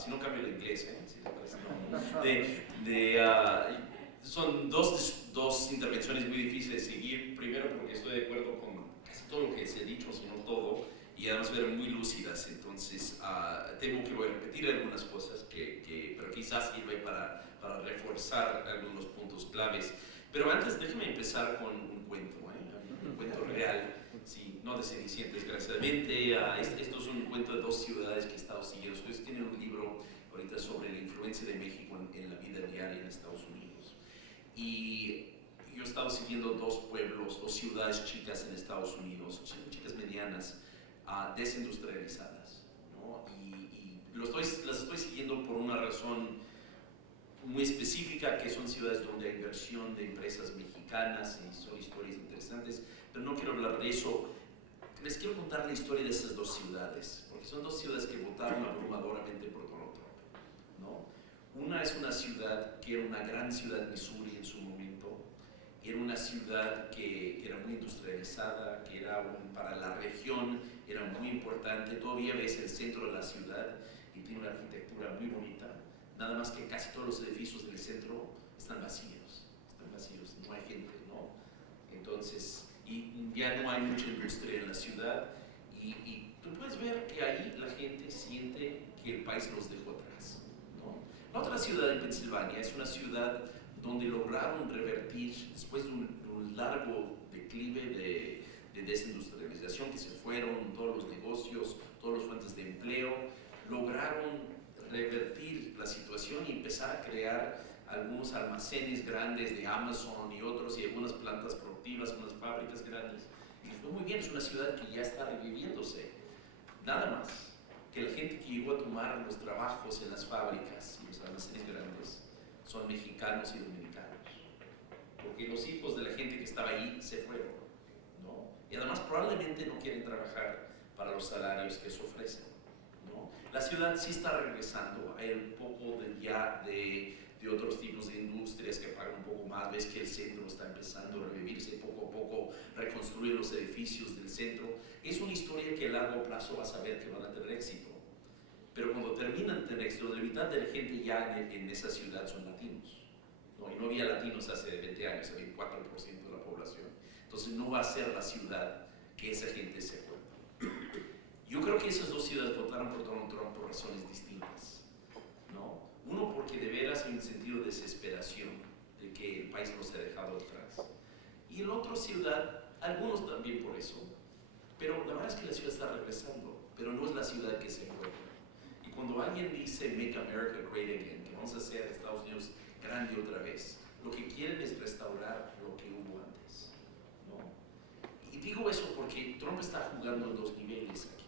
si no cambio el inglés, si te parece, no. Son dos intervenciones muy difíciles de seguir. Primero porque estoy de acuerdo con casi todo lo que se ha dicho, si no todo, y además eran muy lúcidas. Entonces temo que voy a repetir algunas cosas, pero quizás sirve para reforzar algunos puntos claves. Pero antes déjeme empezar con un cuento, un cuento real. Sí, no de Cenicienta, desgraciadamente. Esto es un cuento de dos ciudades que he estado siguiendo. Ustedes tienen un libro ahorita sobre la influencia de México en la vida diaria en Estados Unidos. Y yo he estado siguiendo dos pueblos, dos ciudades chicas en Estados Unidos, chicas medianas, desindustrializadas, ¿no? Y las estoy siguiendo por una razón muy específica, que son ciudades donde hay inversión de empresas mexicanas y son historias interesantes, pero no quiero hablar de eso. Les quiero contar la historia de esas dos ciudades, porque son dos ciudades que votaron abrumadoramente por Donald Trump, ¿no? Una es una ciudad que era una gran ciudad, Missouri, en su momento. Era una ciudad que era muy industrializada, que era para la región era muy importante. Todavía ves el centro de la ciudad y tiene una arquitectura muy bonita. Nada más que casi todos los edificios del centro están vacíos, no hay gente, ¿no? Entonces, y ya no hay mucha industria en la ciudad, y tú puedes ver que ahí la gente siente que el país los dejó atrás, ¿no? La otra ciudad en Pensilvania es una ciudad donde lograron revertir, después de un largo declive de desindustrialización, que se fueron todos los negocios, todas las fuentes de empleo, lograron revertir la situación y empezar a crear algunos almacenes grandes de Amazon y otros, y algunas plantas productivas, unas fábricas grandes. Y fue muy bien, es una ciudad que ya está reviviéndose. Nada más que la gente que llegó a tomar los trabajos en las fábricas y los almacenes grandes son mexicanos y dominicanos, porque los hijos de la gente que estaba ahí se fueron, ¿no? Y además probablemente no quieren trabajar para los salarios que se ofrecen, ¿no? La ciudad sí está regresando, hay un poco de otros tipos de industrias que pagan un poco más. Ves que el centro está empezando a revivirse poco a poco, reconstruir los edificios del centro. Es una historia que a largo plazo vas a ver que van a tener éxito, pero cuando terminan de tener éxito, la mitad de la gente ya en esa ciudad son latinos, ¿no? Y no había latinos hace 20 años, había 4% de la población. Entonces no va a ser la ciudad que esa gente se acuerda. Yo creo que esas dos ciudades votaron por Donald Trump por razones distintas, ¿no? Uno, porque de veras hay un sentido de desesperación de que el país los ha dejado atrás. Y el otro ciudad, algunos también por eso, pero la verdad es que la ciudad está regresando, pero no es la ciudad que se encuentra. Y cuando alguien dice Make America Great Again, que vamos a hacer Estados Unidos grande otra vez, lo que quieren es restaurar lo que hubo antes, ¿no? Y digo eso porque Trump está jugando en dos niveles aquí.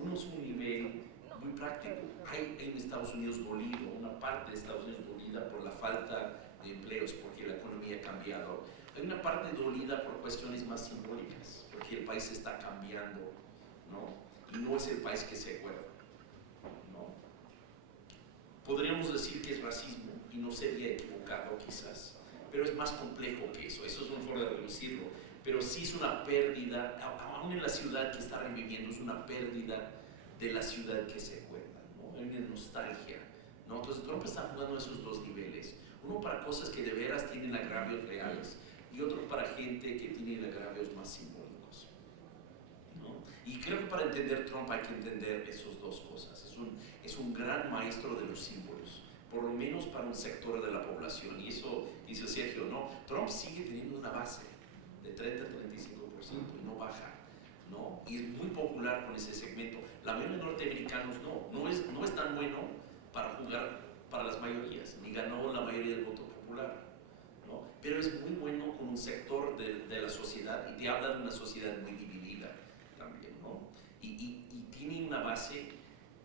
Uno es un nivel muy práctico. Hay en Estados Unidos dolido, una parte de Estados Unidos dolida por la falta de empleos, porque la economía ha cambiado. Hay una parte dolida por cuestiones más simbólicas, porque el país está cambiando, ¿no? Y no es el país que se acuerda, ¿no? Podríamos decir que es racismo, y no sería equivocado quizás, pero es más complejo que eso. Eso es una forma de reducirlo, pero sí es una pérdida, aún en la ciudad que está reviviendo, es una pérdida de la ciudad que se acuerda, ¿no? Hay una nostalgia, ¿no? Entonces Trump está jugando esos dos niveles, uno para cosas que de veras tienen agravios reales y otro para gente que tiene agravios más simbólicos, ¿no? Y creo que para entender Trump hay que entender esas dos cosas. Es un gran maestro de los símbolos, por lo menos para un sector de la población, y eso dice Sergio, ¿no? Trump sigue teniendo una base de 30-35% y no baja, ¿no? Y es muy popular con ese segmento. La mayoría de norteamericanos no es tan bueno para jugar para las mayorías, ni ganó la mayoría del voto popular, ¿no? Pero es muy bueno con un sector de la sociedad, y te habla de una sociedad muy dividida también, ¿no? Y tiene una base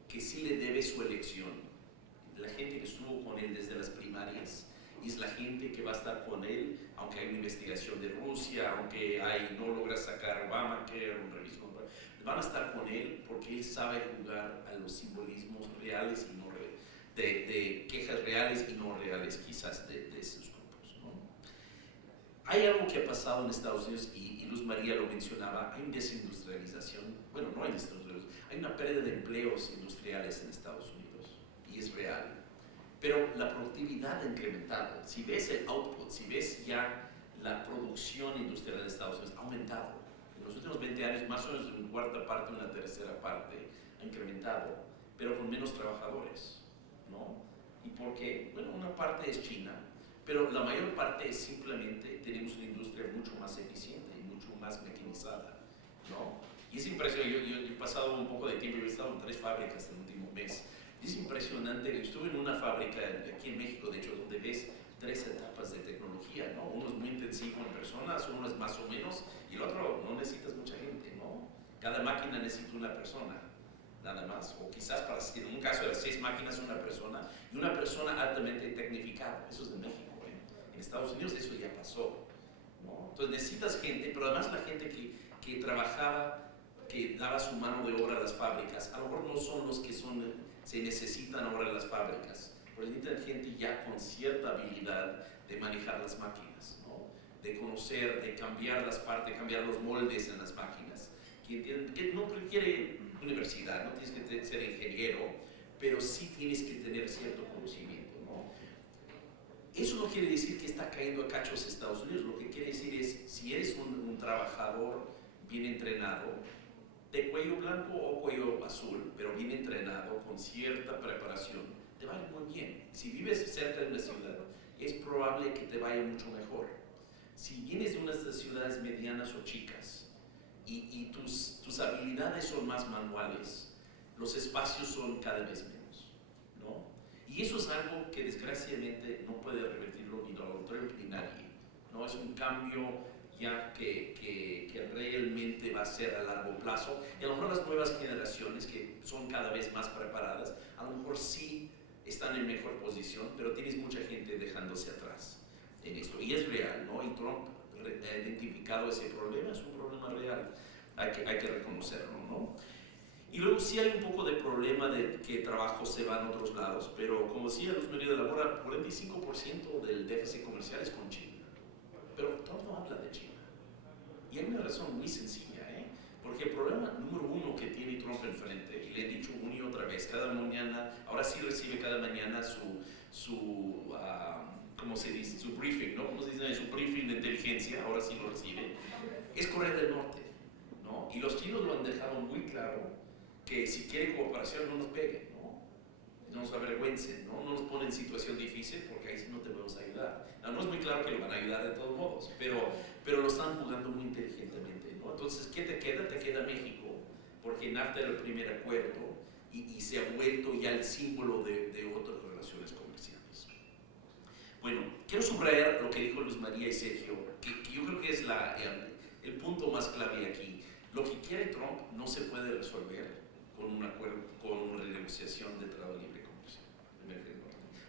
que sí le debe su elección. La gente que estuvo con él desde las primarias es la gente que va a estar con él, aunque hay una investigación de Rusia, aunque no logra sacar Obamacare, un revisor, van a estar con él porque él sabe jugar a los simbolismos reales y no de quejas reales y no reales quizás de esos grupos, ¿no? Hay algo que ha pasado en Estados Unidos, y Luz María lo mencionaba, hay una desindustrialización, bueno, no hay desindustrialización, hay una pérdida de empleos industriales en Estados Unidos, y es pero la productividad ha incrementado. Si ves el output, si ves ya la producción industrial en Estados Unidos, ha aumentado. En los últimos 20 años, más o menos en una cuarta parte, una tercera parte, ha incrementado, pero con menos trabajadores, ¿no? ¿Y por qué? Bueno, una parte es China, pero la mayor parte es simplemente tenemos una industria mucho más eficiente y mucho más mecanizada, ¿no? Y es impresionante, yo he pasado un poco de tiempo, yo he estado en 3 fábricas en el último mes. Es impresionante, estuve en una fábrica aquí en México, de hecho, donde ves 3 etapas de tecnología, ¿no? Uno es muy intensivo en personas, uno es más o menos, y el otro no necesitas mucha gente, ¿no? Cada máquina necesita una persona, nada más, o quizás para, en un caso de las 6 máquinas una persona, y una persona altamente tecnificada. Eso es de México, ¿eh? En Estados Unidos eso ya pasó, ¿no? Entonces necesitas gente, pero además la gente que trabajaba, que daba su mano de obra a las fábricas, a lo mejor no son los que se necesitan ahora en las fábricas, pero necesitan gente ya con cierta habilidad de manejar las máquinas, ¿no? De conocer, de cambiar las partes, cambiar los moldes en las máquinas, que no requiere universidad, no tienes que ser ingeniero, pero sí tienes que tener cierto conocimiento, ¿no? Eso no quiere decir que está cayendo a cachos Estados Unidos, lo que quiere decir es, si eres un trabajador bien entrenado, de cuello blanco o cuello azul, pero bien entrenado, con cierta preparación, te va a ir muy bien. Si vives cerca de una ciudad, es probable que te vaya mucho mejor. Si vienes de unas ciudades medianas o chicas y tus habilidades son más manuales, los espacios son cada vez menos, ¿no? Y eso es algo que desgraciadamente no puede revertirlo ni el laboratorio ni nadie, ¿no? Es un cambio ya que realmente va a ser a largo plazo, y a lo mejor las nuevas generaciones que son cada vez más preparadas, a lo mejor sí están en mejor posición, pero tienes mucha gente dejándose atrás en esto, y es real, ¿no? Y Trump ha identificado ese problema, es un problema real, hay que reconocerlo, ¿no? Y luego sí hay un poco de problema de que trabajo se va a otros lados, pero como decía Luz María de la Mora, 45% del déficit comercial es con China. Pero Trump no habla de China. Y hay una razón muy sencilla, ¿eh? Porque el problema número uno que tiene Trump enfrente, y le he dicho una y otra vez, cada mañana, ahora sí recibe cada mañana ¿cómo se dice? Su briefing, ¿no? ¿Cómo se dice? Su briefing de inteligencia, ahora sí lo recibe, es Corea del Norte, ¿no? Y los chinos lo han dejado muy claro, que si quieren cooperación no nos peguen, ¿no? No nos avergüencen, ¿no? No nos ponen en situación difícil porque ahí sí no te podemos ayudar. No es muy claro que lo van a ayudar de todos modos, pero lo están jugando muy inteligentemente, ¿no? Entonces, ¿qué te queda? Te queda México, porque NAFTA era el primer acuerdo y se ha vuelto ya el símbolo de otras relaciones comerciales. Bueno, quiero subrayar lo que dijo Luz María y Sergio, que yo creo que es el punto más clave aquí. Lo que quiere Trump no se puede resolver con un acuerdo, con una renegociación de Tratado de Libre Comercio.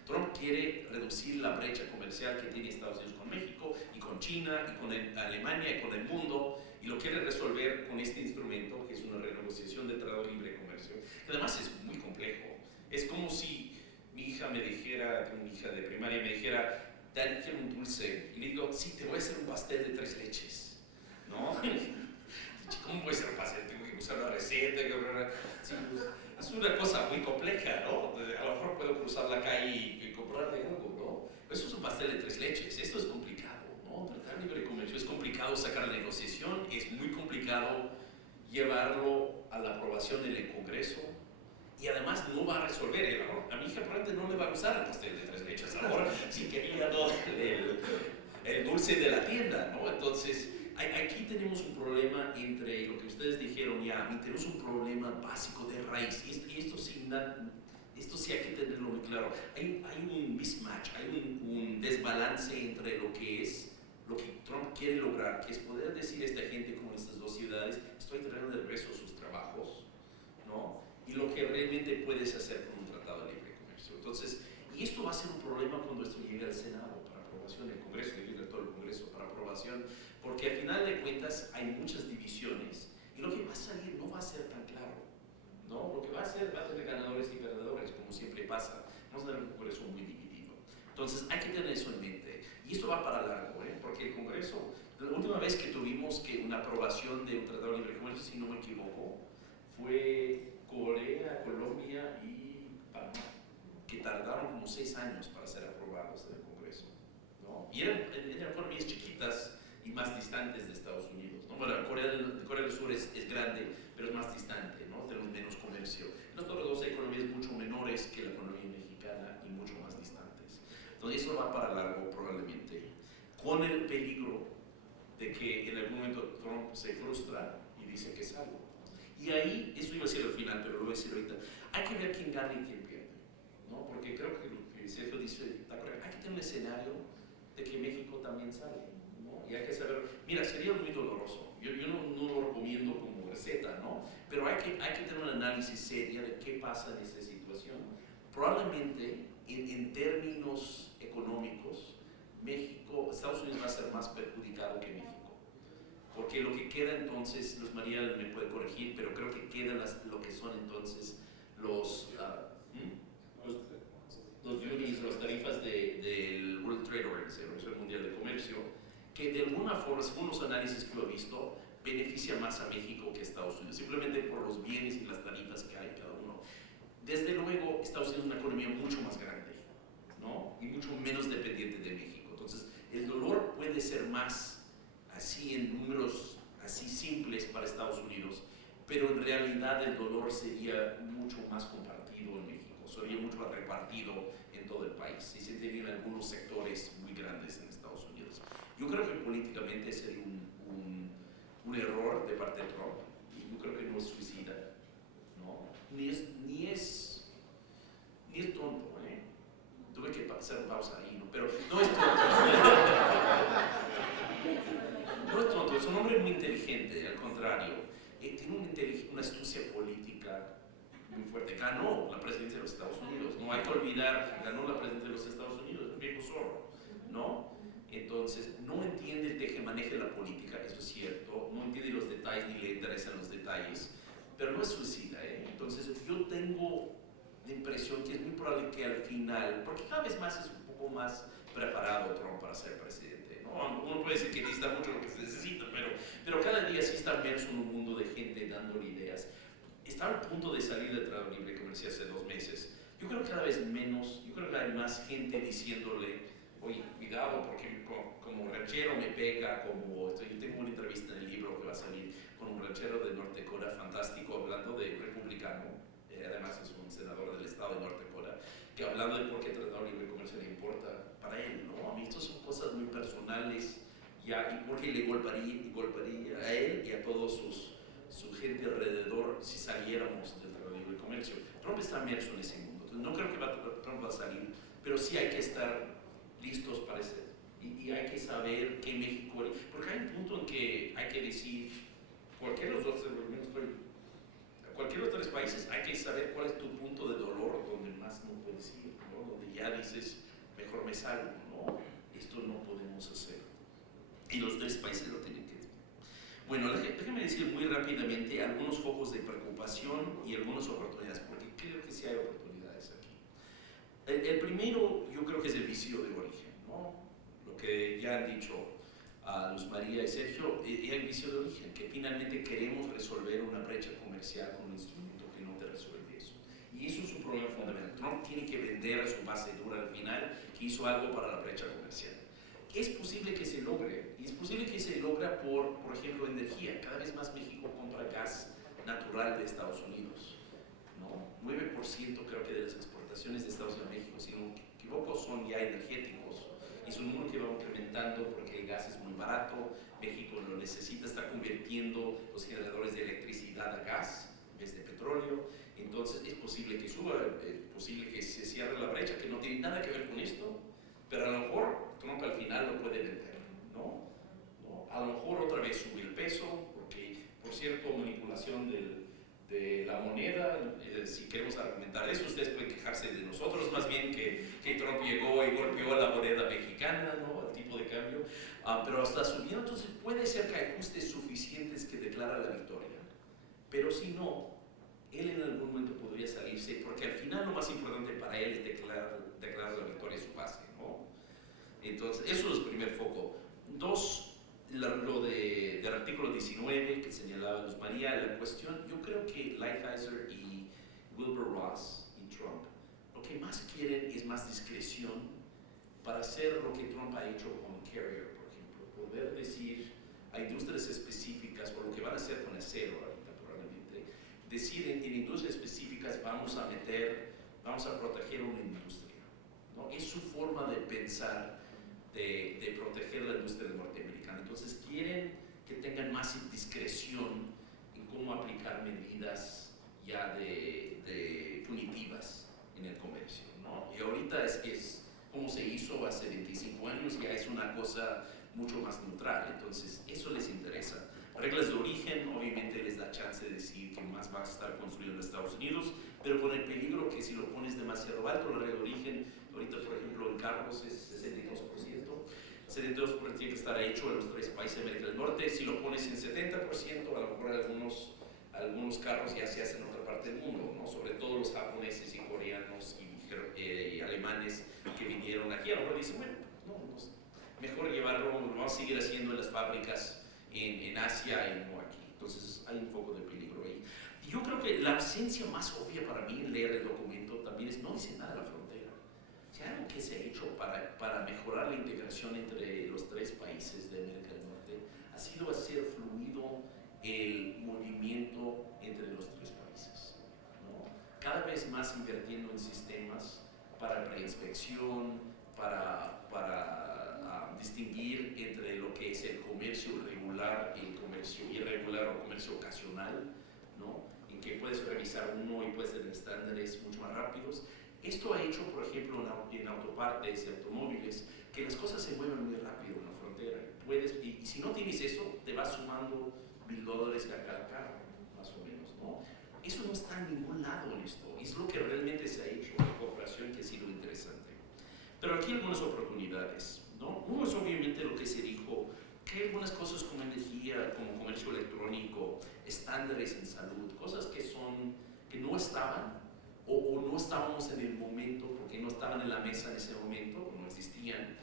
Trump quiere reducir la brecha comercial que tiene Estados Unidos con México y con China y con Alemania y con el mundo, y lo quiere resolver con este instrumento que es una renegociación de Tratado de Libre Comercio, que además es muy complejo. Es como si mi hija me dijera, tengo una hija de primaria, me dijera, Dad, quiero un dulce, y le digo, sí, te voy a hacer un pastel de 3 leches, ¿no? ¿Cómo puede ser un pastel? Tengo que usar la receta, sí, es una cosa muy compleja, ¿no? A lo mejor puedo cruzar la calle y comprarle algo, ¿no? Eso es un pastel de 3 leches, esto es complicado, ¿no? Tratar libre comercio es complicado, sacar la negociación, es muy complicado llevarlo a la aprobación en el Congreso, y además no va a resolver, a mi hija probablemente no le va a gustar el pastel de 3 leches, a lo mejor si quería ¿no? el dulce de la tienda, ¿no? Entonces, aquí tenemos un problema entre lo que ustedes dijeron ya, tenemos un problema básico de raíz, y esto sí hay que tenerlo muy claro. Hay un mismatch, hay un desbalance entre lo que Trump quiere lograr, que es poder decir a esta gente como en estas 2 ciudades, estoy trayendo de regreso sus trabajos, ¿no? Y lo que realmente puedes hacer con un tratado de libre comercio. Entonces, y esto va a ser un problema cuando esto llegue al Senado para aprobación, el Congreso, llegue a todo el Congreso para aprobación, porque al final de cuentas hay muchas divisiones y lo que va a salir no va a ser tan claro, ¿no? Lo que va a tener ganadores y perdedores, como siempre pasa. Vamos a tener un Congreso muy dividido. Entonces hay que tener eso en mente. Y esto va para largo, porque el Congreso, la última vez que tuvimos una aprobación de un tratado de libre comercio, si no me equivoco, fue Corea, Colombia y Panamá, que tardaron como 6 años para ser aprobados en el Congreso, ¿no? Y eran economías chiquitas y más distantes de Estados Unidos, ¿no? Bueno, Corea del Sur es grande, pero es más distante, ¿no? Tenemos menos comercio. Las otras dos economías mucho menores que la economía mexicana y mucho más distantes. Entonces eso va para largo probablemente, con el peligro de que en algún momento Trump se frustra y dice que es algo. Y ahí, eso iba a ser al final, pero lo voy a decir ahorita, hay que ver quién gana y quién pierde, ¿no? Porque creo que lo que Sergio dice está correcto. Hay que tener un escenario de que México también sale, ¿no? Y hay que saber, mira, sería muy doloroso. Yo no lo recomiendo como receta, ¿no? Pero hay que tener un análisis serio de qué pasa en esta situación. Probablemente, en términos económicos, Estados Unidos va a ser más perjudicado que México. Porque lo que queda entonces, Luz María me puede corregir, pero creo que quedan lo que son entonces los duties, las tarifas del World Trade Organization, Organización Mundial de Comercio, que de alguna forma, según los análisis que lo he visto, beneficia más a México que a Estados Unidos, simplemente por los bienes y las tarifas que hay cada uno. Desde luego, Estados Unidos es una economía mucho más grande, ¿no? Y mucho menos dependiente de México. Entonces, el dolor puede ser más así en números así simples para Estados Unidos, pero en realidad el dolor sería mucho más compartido en México, sería mucho más repartido en todo el país y se tendrían algunos sectores muy grandes en Estados Unidos. Yo creo que políticamente sería un error de parte de Trump, y yo creo que no es suicida, ¿no? Ni es tonto, ¿eh? Tuve que hacer pausa ahí, ¿no? Pero no es tonto. No es tonto, es un hombre muy inteligente, al contrario. Tiene una astucia política muy fuerte. Ganó la presidencia de los Estados Unidos, no hay que olvidar, ganó la presidencia de los Estados Unidos, un viejo zorro, ¿no? Entonces, no entiende el teje-maneje de la política, eso es cierto, no entiende los detalles ni le interesan los detalles, pero no es suicida, ¿eh? Entonces, yo tengo la impresión que es muy probable que al final, porque cada vez más es un poco más preparado Trump para ser presidente, ¿no? Uno puede decir que necesita mucho lo que se necesita, pero cada día sí está inmerso en un mundo de gente dándole ideas. Está al punto de salir del Tratado Libre de Comercio hace 2 meses. Yo creo que cada vez menos, yo creo que hay más gente diciéndole, oye, cuidado porque como ranchero me pega, yo tengo una entrevista en el libro que va a salir con un ranchero de North Dakota fantástico, hablando de republicano, además es un senador del estado de North Dakota, que hablando de por qué el Tratado Libre de Comercio le importa para él, ¿no? A mí estas son cosas muy personales, ya, y porque le golpearía a él y a todos su gente alrededor si saliéramos del Tratado Libre de Comercio. Trump está inmerso en ese mundo, entonces no creo que Trump va a salir, pero sí hay que estar listos para ese, y hay que saber que México, porque hay un punto en que hay que decir, cualquiera de los dos, cualquier de los 3 países, hay que saber cuál es tu punto de dolor donde más no puedes ir, ¿no? Donde ya dices, mejor me salgo, ¿no? Esto no podemos hacer. Y los 3 países lo tienen que decir. Bueno, déjenme decir muy rápidamente algunos focos de preocupación y algunas oportunidades, porque creo que sí hay oportunidades aquí. El primero, yo creo que es el vicio de origen, ¿no? Lo que ya han dicho Luz María y Sergio, es el vicio de origen, que finalmente queremos resolver una brecha comercial con un instrumento que no te resuelve eso. Y eso es un problema fundamental. Trump tiene que vender a su base dura al final que hizo algo para la brecha comercial. Es posible que se logre, y es posible que se logra por ejemplo, energía. Cada vez más México compra gas natural de Estados Unidos, ¿no? 9% creo que de las exportaciones de Estados Unidos a México, si no me equivoco, son ya energéticos. Y es un número que va incrementando porque el gas es muy barato, México lo necesita, está convirtiendo los generadores de electricidad a gas en vez de petróleo. Entonces es posible que suba, es posible que se cierre la brecha, que no tiene nada que ver con esto, pero a lo mejor Trump al final lo puede vender, ¿no? A lo mejor otra vez sube el peso, porque, por cierto, manipulación de la moneda, si queremos argumentar eso, ustedes pueden quejarse de nosotros, más bien que Trump llegó y golpeó a la moneda mexicana, ¿no? El tipo de cambio, pero está subiendo, entonces puede ser que hay ajustes suficientes que declara la victoria, pero si no, él en algún momento podría salirse, porque al final lo más importante para él es declarar la victoria de su base, ¿no? Entonces, eso es el primer foco. 2, lo del artículo 19 que señalaba Luz María, la cuestión, yo creo que Lighthizer y Wilbur Ross y Trump lo que más quieren es más discreción para hacer lo que Trump ha hecho con Carrier, por ejemplo, poder decir a industrias específicas, o lo que van a hacer con acero ahorita probablemente, decir en industrias específicas vamos a proteger una industria, ¿no? Es su forma de pensar, de proteger la industria norteamericana. Entonces quieren que tengan más discreción en cómo aplicar medidas ya de punitivas en el comercio, ¿no? Y ahorita es como se hizo hace 25 años, ya es una cosa mucho más neutral, entonces eso les interesa. Reglas de origen, obviamente les da chance de decir que más va a estar construido en Estados Unidos, pero con el peligro que si lo pones demasiado alto, la regla de origen, ahorita por ejemplo en carros es 62% tiene que estar hecho en los 3 países de América del Norte. Si lo pones en 70%, a lo mejor algunos carros ya se hacen en otra parte del mundo, ¿no? Sobre todo los japoneses y coreanos y alemanes que vinieron aquí. A lo mejor dicen, bueno, no, pues mejor llevarlo, lo vamos a seguir haciendo en las fábricas en Asia y no aquí. Entonces hay un poco de peligro ahí. Y yo creo que la ausencia más obvia para mí en leer el documento también es no dice nada de la frontera. Si hay algo que se ha hecho para mejorar la integración entre los 3 países de América del Norte, ha sido hacer fluido el movimiento entre los 3 países, ¿no? Cada vez más invirtiendo en sistemas para preinspección, para distinguir entre lo que es el comercio regular y el comercio irregular o comercio ocasional, ¿no? En que puedes revisar uno y puedes tener estándares mucho más rápidos. Esto ha hecho, por ejemplo, en autopartes y automóviles, que las cosas se mueven muy rápido en la frontera. Y si no tienes eso, te vas sumando $1,000 a cada carro, más o menos, ¿no? Eso no está en ningún lado en esto. Es lo que realmente se ha hecho en cooperación que ha sido interesante. Pero aquí hay algunas oportunidades, ¿no? Uno es obviamente lo que se dijo, que hay algunas cosas como energía, como comercio electrónico, estándares en salud, cosas que no estaban o no estábamos en el momento porque no estaban en la mesa en ese momento, o no existían,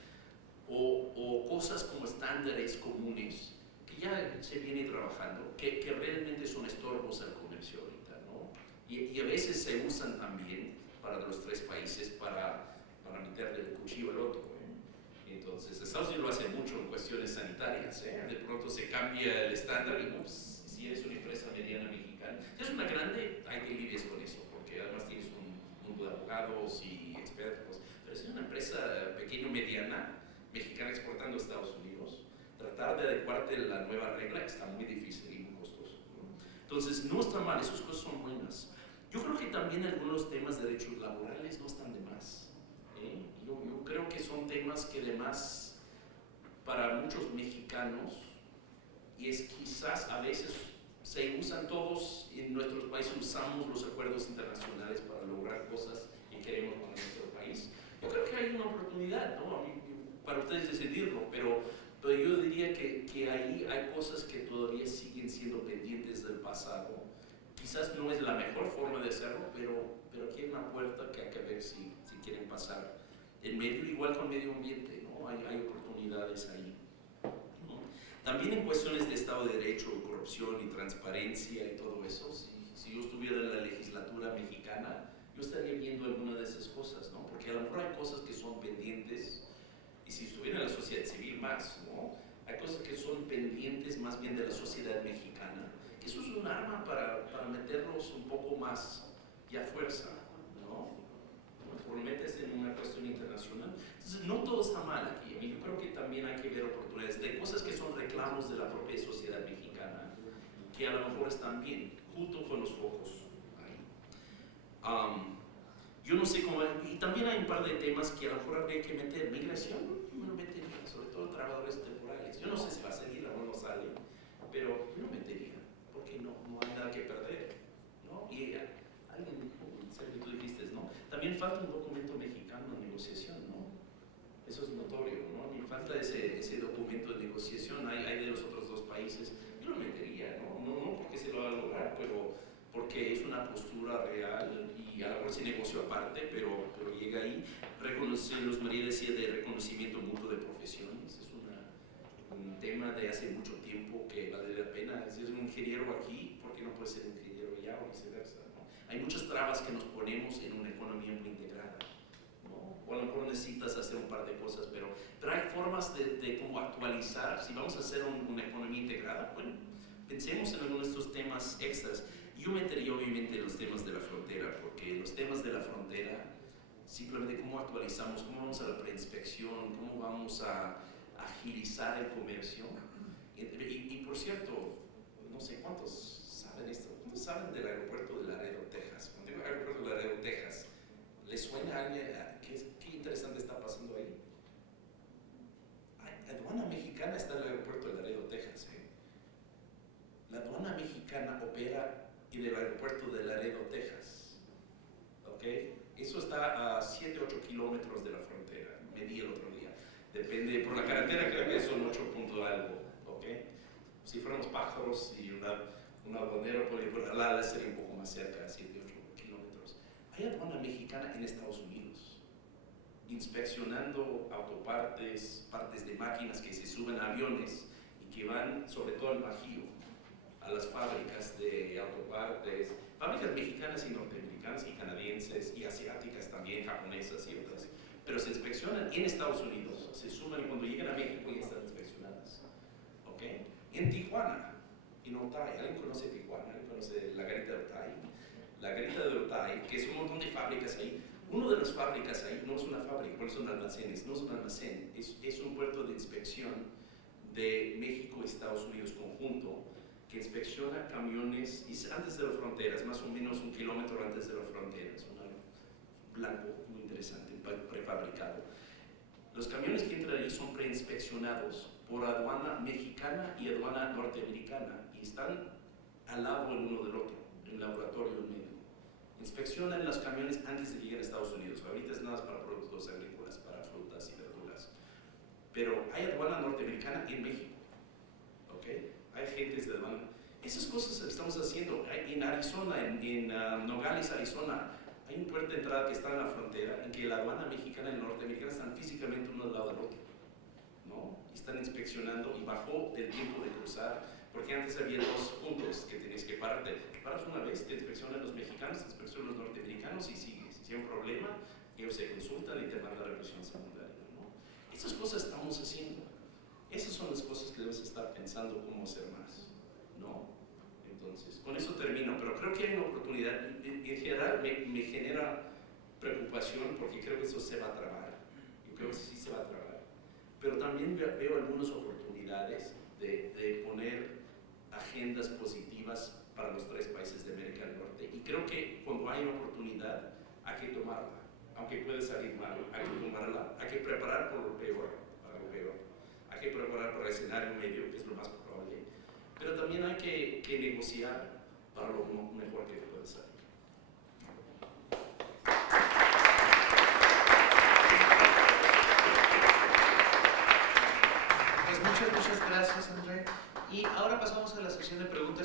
o cosas como estándares comunes que ya se viene trabajando, que realmente son estorbos al comercio ahorita, ¿no? Y a veces se usan también para los 3 países para meterle el cuchillo al otro, ¿eh? Entonces, Estados Unidos lo hace mucho en cuestiones sanitarias, ¿eh? De pronto se cambia el estándar y ups, si eres una empresa mediana mexicana, si es una grande, hay que lidiar con eso, porque además tienes un mundo de abogados y expertos, pero si es una empresa pequeña o mediana, mexicana exportando a Estados Unidos, tratar de adecuarte a la nueva regla está muy difícil y muy costoso, ¿no? Entonces, no está mal, esas cosas son buenas. Yo creo que también algunos temas de derechos laborales no están de más, ¿eh? Yo creo que son temas que además para muchos mexicanos, y es quizás a veces se usan todos, en nuestros países usamos los acuerdos internacionales para lograr cosas que queremos para nuestro país. Yo creo que hay una oportunidad, ¿no? Para ustedes decidirlo, pero yo diría que ahí hay cosas que todavía siguen siendo pendientes del pasado. Quizás no es la mejor forma de hacerlo, pero aquí hay una puerta que hay que ver si quieren pasar en medio, igual con medio ambiente, ¿no? Hay oportunidades ahí, ¿no? También en cuestiones de Estado de Derecho, corrupción y transparencia y todo eso, si yo estuviera en la legislatura mexicana, yo estaría viendo alguna de esas cosas, ¿no? Porque a lo mejor hay cosas que son pendientes, y si estuviera en la sociedad civil más, ¿no? Hay cosas que son pendientes más bien de la sociedad mexicana. Eso es un arma para meterlos un poco más ya a fuerza, ¿no? Lo metes en una cuestión internacional. Entonces, no todo está mal aquí. Yo creo que también hay que ver oportunidades de cosas que son reclamos de la propia sociedad mexicana, que a lo mejor están bien, junto con los focos ahí. Yo no sé cómo, y también hay un par de temas que a lo mejor habría que meter. Migración, yo lo metería, sobre todo trabajadores temporales. Yo no sé si va a salir o no sale, pero yo lo metería, porque no hay nada que perder, ¿no? Y alguien dijo, Sergio, tú dijiste, ¿no? También falta un documento mexicano de negociación, ¿no? Eso es notorio, ¿no? Y falta ese documento de negociación, hay de los otros 2 países. Yo lo metería, no porque se lo va a lograr, pero porque es una postura real y a lo mejor se negoció aparte, pero llega ahí. Luz María decía de reconocimiento mutuo de profesiones, es un tema de hace mucho tiempo que vale la pena. Si es un ingeniero aquí, ¿por qué no puede ser un ingeniero allá o viceversa, ¿no? Hay muchas trabas que nos ponemos en una economía muy integrada, ¿no? O a lo mejor necesitas hacer un par de cosas, pero hay formas de cómo actualizar. Si vamos a hacer una economía integrada, bueno, pensemos en algunos de estos temas extras. Yo metería obviamente los temas de la frontera, porque los temas de la frontera, simplemente cómo actualizamos, cómo vamos a la preinspección, cómo vamos a agilizar el comercio. Y por cierto, no sé cuántos saben esto. ¿Cuántos saben del aeropuerto de Laredo, Texas? Cuando digo aeropuerto de Laredo, Texas, ¿les suena a alguien qué interesante está pasando ahí? La aduana mexicana está en el aeropuerto de Laredo, Texas. La aduana mexicana opera en el aeropuerto de Laredo, Texas. ¿Ok? Eso está a 7-8 kilómetros de la frontera. Medí el otro día. Depende, por la carretera creo que son 8 punto algo. ¿Ok? Si fuéramos pájaros y un aduanero por ala sería un poco más cerca, 7-8 kilómetros. Hay aduana mexicana en Estados Unidos, inspeccionando autopartes, partes de máquinas que se suben a aviones y que van sobre todo al Bajío, a las fábricas de autopartes, fábricas mexicanas y norteamericanas y canadienses y asiáticas también, japonesas y otras, pero se inspeccionan en Estados Unidos, se suman y cuando llegan a México ya están inspeccionadas. ¿Ok? En Tijuana, en Otay, ¿alguien conoce Tijuana? ¿Alguien conoce la Garita de Otay? La Garita de Otay, que es un montón de fábricas ahí. Una de las fábricas ahí no es una fábrica, porque son almacenes, no es un almacén, es un puerto de inspección de México y Estados Unidos conjunto, que inspecciona camiones y antes de las fronteras, más o menos 1 kilómetro antes de las fronteras, un blanco muy interesante, prefabricado. Los camiones que entran allí son preinspeccionados por aduana mexicana y aduana norteamericana y están al lado el uno del otro, en un laboratorio en medio. Inspeccionan los camiones antes de llegar a Estados Unidos. Ahorita es nada más para productos agrícolas, para frutas y verduras. Pero hay aduana norteamericana en México. ¿Ok? Hay agentes de aduana. Esas cosas estamos haciendo. En Arizona, en Nogales, Arizona, hay un puerto de entrada que está en la frontera en que la aduana mexicana y la norteamericana están físicamente uno al lado del otro, ¿no? Y están inspeccionando y bajó el tiempo de cruzar, porque antes había 2 puntos que tenías que pararte. Paras una vez, te inspeccionan los mexicanos, te inspeccionan los norteamericanos y sigues. Si hay un problema, ellos se consultan y te mandan la revisión secundaria, ¿no? Estas cosas estamos haciendo. Esas son las cosas que debes estar pensando cómo hacer más, ¿no? Entonces, con eso termino, pero creo que hay una oportunidad. En general me genera preocupación porque creo que eso se va a trabar. Yo creo que sí se va a trabar. Pero también veo algunas oportunidades de poner agendas positivas para los 3 países de América del Norte. Y creo que cuando hay una oportunidad, hay que tomarla. Aunque puede salir mal, hay que tomarla. Hay que preparar por lo peor, para lo peor. Hay que preparar para el escenario medio, que es lo más probable. Pero también hay que negociar para lo mejor que puede salir. Pues muchas gracias, André. Y ahora pasamos a la sección de preguntas